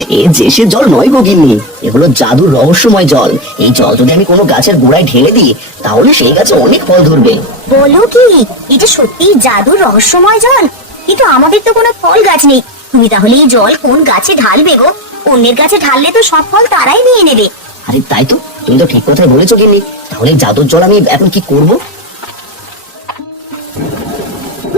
এ যে সে জল নয় গো গিন্নি, এগুলো জাদুর রহস্যময় জল। এই জল যদি আমি কোনো গাছের গোড়ায় ঢেলে দিই তাহলে সেই গাছে অনেক ফল ধরবে। বলো কি, এটা সত্যি জাদুর রহস্যময় জল? কিন্তু আমাদের তো কোনো ফল গাছ নেই, তুমি তাহলে এই জল কোন গাছে ঢালবে গো? অন্যের গাছে ঢাললে তো সব ফল তারাই নিয়ে নেবে। আরে তাই তো, তুমি তো ঠিক কথাই বলেছো গিন্নি। তাহলে এই জাদুর জল আমি এখন কি করব?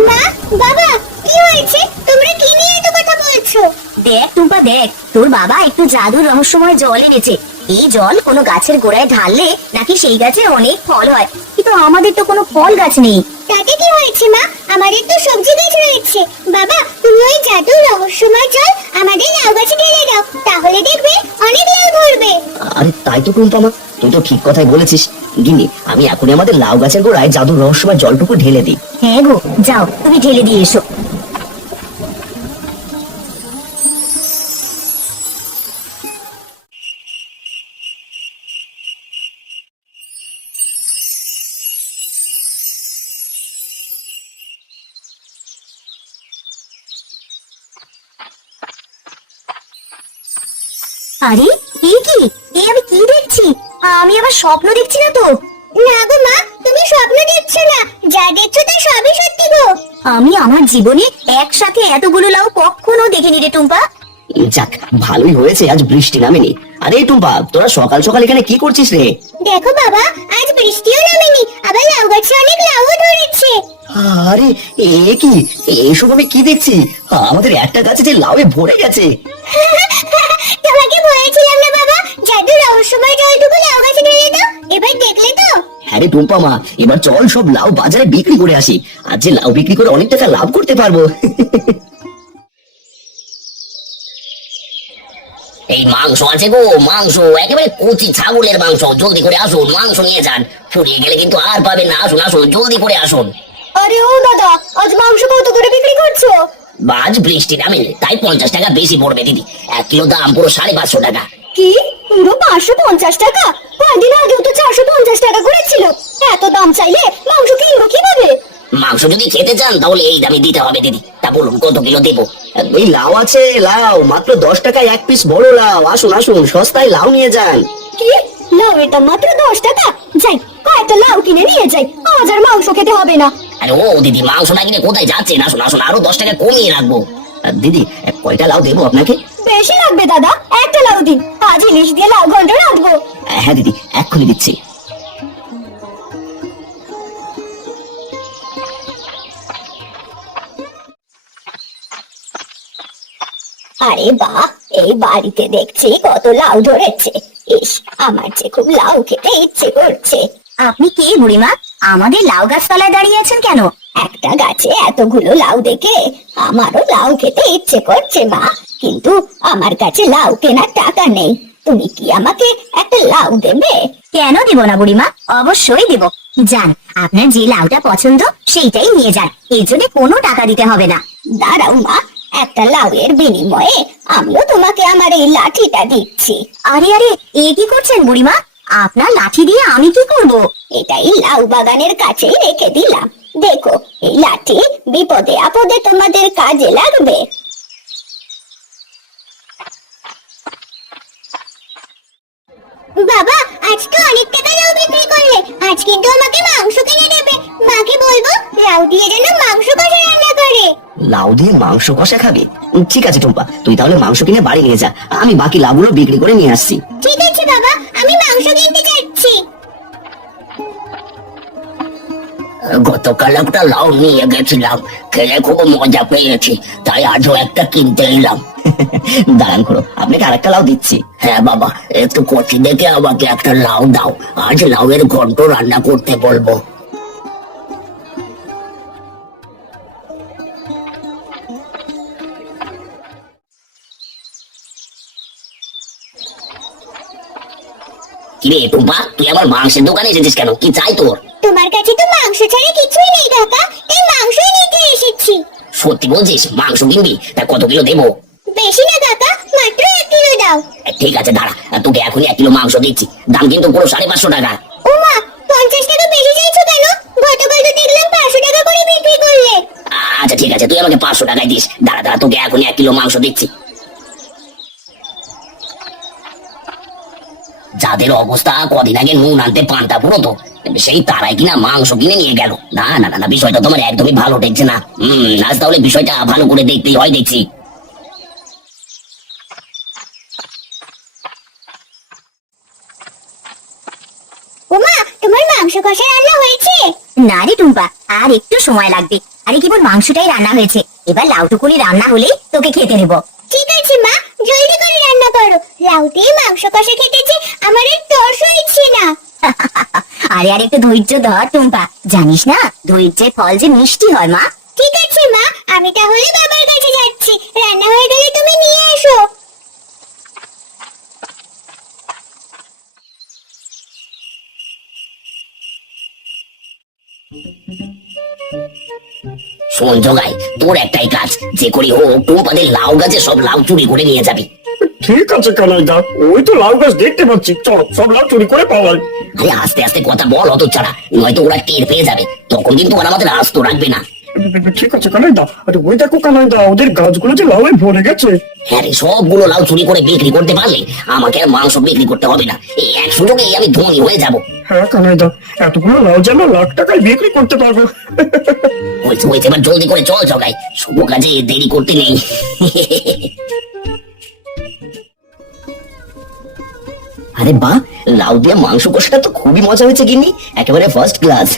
মা, বাবা, কি হয়েছে? তোমরা কি নিয়ে এত কথা বলছো? দেখ টুম্পা দেখ, তোর বাবা একটু জাদুর রহস্যময় জল এনেছে। এই জল কোনো গাছের গোড়ায় ঢাললে নাকি সেই গাছে অনেক ফল হয়, কিন্তু আমাদের তো কোনো ফল গাছ নেই। তাতে কি হয়েছে মা? আমাদের তো সবজি গাছ রয়েছে। বাবা, তুমি ওই জাদুর রহস্যময় জল আমাদের লাউ গাছে ঢেলে দাও, তাহলে দেখবে অনেক লাউ ধরবে। আরে তাই তো টুম্পা মা, তুই তো ঠিক কথাই বলেছিস। গিন্নি, আমি এখনই আমাদের লাউ গাছের গোড়ায় জাদুর রহস্যময় জলটুকু ঢেলে দিই। হ্যাঁ গো, যাও তুমি ঢেলে দিয়ে এসো। আরে এ কি, এ আমি কি দেখছি? আমি আবার স্বপ্ন দেখছি না তো? না গো মা, তুমি স্বপ্ন দেখছো না, যা দেখছো তা সবই সত্যি গো। আমি আমার জীবনে একসাথে এতগুলো লাউ কখনো দেখিনি রে টুম্পা। যাক, ভালোই হয়েছে আজ বৃষ্টি নামেনি। আরে টুম্পা, তোরা সকাল সকাল এখানে কি করছিস রে? দেখো বাবা, আজ বৃষ্টিও নামেনি, আবার লাউ গাছে অনেক লাউও ধরেছে। আরে এ কি, এসব আমি কি দেখছি? আমাদের একটা গাছে যে লাউয়ে ভরে গেছে। তোমাকে বলেছিলাম না বাবা, জাদুর রহস্যময় জলটুকু লাউ গাছে ঢেলে দাও, এবার দেখলে তো? হ্যাঁ রে টুম্পা মা, এবার চল সব লাউ বাজারে বিক্রি করে আসি। আর যে লাউ বিক্রি করে অনেক টাকা লাভ করতে পারবো। এই মাংস আছে গো, মাংস একেবারে কচি ছাগলের মাংস, জলদি করে আসুন, মাংস নিয়ে যান। ফুরিয়ে গেলে কিন্তু আর পাবেন না, আসুন আসুন, জলদি করে আসুন। আরে ও দাদা, আজ মাংস কত করে বিক্রি করছো? আজ বৃষ্টি নামে তাই 50 টাকা বেশি পড়বে দিদি। 1 কিলো দাম পুরো 550 টাকা। কি, পুরো 550 টাকা? কয়দিন আগেও তো 450 টাকা করেছিল। এত দাম চাইলে মাংস কিনবো কিভাবে? মাংস যদি খেতে চান তাহলে এই দামে দিতে হবে দিদি। তা বলুন কত কিলো দেবো? এই লাউ আছে, লাউ মাত্র 10 টাকায় এক পিস বড় লাউ। আসুন আসুন, সস্তায় লাউ নিয়ে যান। কি, লাউয়ের দাম মাত্র 10 টাকা? যাই, কয়টা লাউ কিনে নিয়ে যাই, আজ আর মাংস খেতে হবে না। আরে ও দিদি, মাংস না কিনে কোথায় যাচ্ছেন? আসুন আসুন, আরো 10 টাকা কমিয়ে রাখবো। দিদি, কয়টা লাউ দেবো আপনাকে? বেশি লাগবে দাদা, একটা লাউ দিন, আজ ইলিশ দিয়ে লাউ ঘন্ট রাঁধবো। হ্যাঁ দিদি, এক্ষুনি দিচ্ছি। আরে বাহ, এই বাড়িতে দেখছি কত লাউ ধরেছে। ইস, আমার যে খুব লাউ খেতে ইচ্ছে করছে। আপনি কে বুড়িমা? আমাদের লাউ গাছ তলায় দাঁড়িয়ে আছেন কেন? একটা গাছে এতগুলো লাউ দেখে আমারও লাউ খেতে ইচ্ছে করছে মা, কিন্তু আমার কাছে লাউ কেনার টাকা নেই। তুমি কি আমাকে একটা লাউ দেবে? কেন দেব না বুড়িমা, অবশ্যই দেব। যান, আপনার যে লাউটা পছন্দ সেইটাই নিয়ে যান, এর জন্য কোনো টাকা দিতে হবে না। দাঁড়াও মা, একটা লাউয়ের বিনিময়ে আমিও তোমাকে আমার এই লাঠিটা দিচ্ছি। আরে আরে, এ কি করছেন বুড়িমা? আপনার লাঠি দিয়ে আমি কি করব? এটাই লাউ বাগানের কাছেই রেখে দিলাম। দেখো, এই লাঠি বিপদে আপদে তোমাদের কাজে লাগবে। বাবা, আজ তো অনেক টাকা লাউ বিক্রি করলে, আজ কিন্তু আমাকে মাংস কিনে দেবে। মাকে বলবো লাউ দিয়ে যেন মাংস কষা রান্না করে। লাউ দিয়ে মাংস কষা খাবি? ঠিক আছে টুম্পা, তুই তাহলে মাংস কিনে বাড়ি নিয়ে যা, আমি বাকি লাউগুলো বিক্রি করে নিয়ে আসছি। ঠিক আছে বাবা, আমি মাংস কিনতে যাচ্ছি। গতকাল একটা লাউ নিয়ে গেছিলাম, খেয়ে খুব মজা পেয়েছি, তাই আজও একটা কিনতে এলাম। দাঁড়ান করো, আপনাকে আরেকটা লাউ দিচ্ছি। হ্যাঁ বাবা, একটু কচি দেখে আমাকে একটা লাউ দাও, আজ লাউয়ের ঘন্ট রান্না করতে বলবো। কিরে টুম্পা, তুই আমার মাংসের দোকানে এসেছিস কেন? কি চাই তোর? তোমার কাছে তো মাংস ছাড়া কিছুই নেই কাকা, তাই মাংসই নিতে এসেছি। সত্যি বলছিস? মাংস কিনবি? তা কত কিলো দেবো? বেশি না কাকা, মাত্র 1 কিলো দাও। ঠিক আছে দাঁড়া, তোকে এখনই 1 কিলো মাংস দিচ্ছি, দাম কিন্তু পুরো 550 টাকা। ও মা, 50 টাকা বেশি চাইছো কেন? গতকাল তো দেখলাম 500 টাকা করে বিক্রি করলে। আচ্ছা ঠিক আছে, তুই আমাকে 500 টাকায় দিস। দাঁড়া দাঁড়া, তোকে এখনই 1 কিলো মাংস দিচ্ছি। যাদের অবস্থা কদিন আগে নুন আনতে পান্তা পুরোতো, সেই তারাই কিনা মাংস কিনে নিয়ে গেল। না না না না, বিষয়টা তোমার একদমই ভালো ঠেকছে না। আজ তাহলে বিষয়টা ভালো করে দেখতেই হয় দেখছি। ওমা, তোমার মাংস কষা রান্না হয়েছে? না রে টুম্পা, আর একটু সময় লাগবে। আরে কেবল মাংসটাই রান্না হয়েছে, এবার লাউটুকুনি রান্না হলেই তোকে খেতে নেবো। ঠিক আছে মা, জলদি করে রান্না করো। লাউ দিয়ে মাংস কষা খেতে যে আমার আর তর সইছে না। আরে আর একটু ধৈর্য ধর টুম্পা, জানিস না ধৈর্যের ফল যে মিষ্টি হয় মা। ঠিক আছে মা, আমি তাহলে বাবার কাছে যাচ্ছি। রান্না হয়ে গেলে তুমি নিয়ে এসো। শোন জগাই, তোর একটাই কাজ, যে করি হোক টুম্পাদের লাউ গাছে সব লাউ চুরি করে নিয়ে যাবি। ঠিক আছে কানাইদা, ওই তো লাউ গাছ দেখতে পাচ্ছি, চল সব লাউ চুরি করে পালাই। আরে আস্তে আস্তে কথা বল অত ছাড়া, নয়তো ওরা টের পেয়ে যাবে, তখন কিন্তু ওরা আমাদের আস্ত রাখবে না। ঠিক আছে কানাইদা, আরে ওই দেখো কানাইদা, ওদের গাছগুলো যে লাউয়ে ভরে গেছে। হ্যাঁ রে, সবগুলো লাউ চুরি করে বিক্রি করতে পারলে আমাকে আর মাংস বিক্রি করতে হবে না। এই এক সুযোগেই আমি ধনী হয়ে যাব। হ্যাঁ কানাইদা, এতগুলো লাউ যেন লাখ টাকায় বিক্রি করতে পারবো। হয়েছে হয়েছে, এবার জলদি করে চল জগাই, শুভ কাজে দেরি করতে নেই। আরে বাহ, লাউ দিয়ে মাংস কষাটা তো খুবই মজা হয়েছে গিন্নি, একেবারে ফার্স্ট ক্লাস।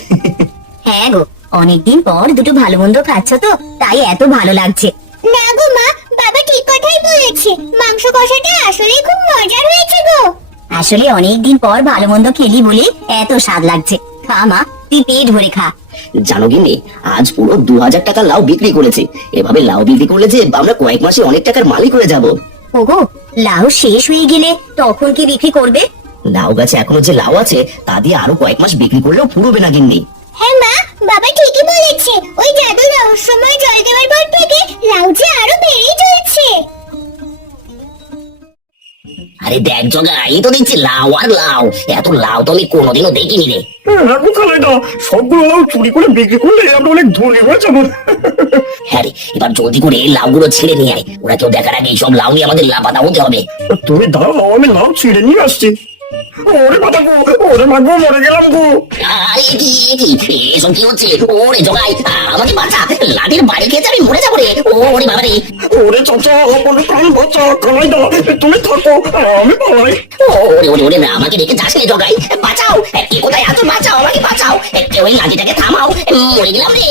হ্যাঁ গো, অনেকদিন পর দুটো ভালো মন্দ খাচ্ছ তো, তাই এত ভালো লাগছে। না গো মা, বাবা ঠিক কথাই বলেছে, মাংস কষাটা আসলেই খুব মজার হয়েছে গো। আসলে অনেকদিন পর ভালো মন্দ খেলি বলে এত স্বাদ লাগছে। খা মা, তুই পেট ভরে খা। জানো গিন্নি, আজ পুরো 2000 টাকা লাউ বিক্রি করেছে। এভাবে লাউ বিক্রি করলে যে আমরা কয়েক মাসে অনেক টাকার মালিক হয়ে যাব। ওগো, লাউ শেষ হয়ে গেলে তখন কি বিক্রি করবে? লাউ গাছে এখনো যে লাউ আছে তা দিয়ে আরো কয়েক মাস বিক্রি করলেও ফুরবে না গিন্নি। হ্যাঁ মা, বাবা ঠিকই বলেছে, ওই জাদুর রহস্যময় জল দেওয়ার পর থেকে লাউ যে আরো বেড়েই চলছে। আরে দেখ জগা, এই তো দেখছি লাউ আর লাউ, এত লাউ তো আমি কোনোদিনও দেখিনি রে। হ্যাঁ গো কানাইদা, সবগুলো লাউ চুরি করে বিক্রি করলে আমরা অনেক ধনী হয়ে যাবো। হ্যাঁ রে, এবার জলদি করে এই লাউগুলো ছিঁড়ে নিয়ে আয়, ওরা কেউ দেখার আগে সব লাউ নিয়ে আমাদের লাপাতা হতে হবে। তুমি দাঁড়াও, আমি লাউ ছিঁড়ে নিয়ে আসছি। ওরে বাবা গো, ওরে মা গো, মরে গেলাম গো। আরে কি এসব কি হচ্ছে? ওরে জগাই, আমাকে বাঁচা, লাঠির বাড়ি খেয়েছে আমি মরে যাবো রে। ওরে বাবা রে। ওরে চাচা, আমার প্রাণ বাঁচা। কানাইদা, তুমি থাকো, আমি পালাই। ওরে ওরে ওরে, না আমাকে রেখে যাস রে জগাই, বাঁচাও, কে কোথায় আছো? বাঁচাও, আমাকে বাঁচাও, কেউ ওই লাঠিটাকে থামাও, মরে গেলাম রে।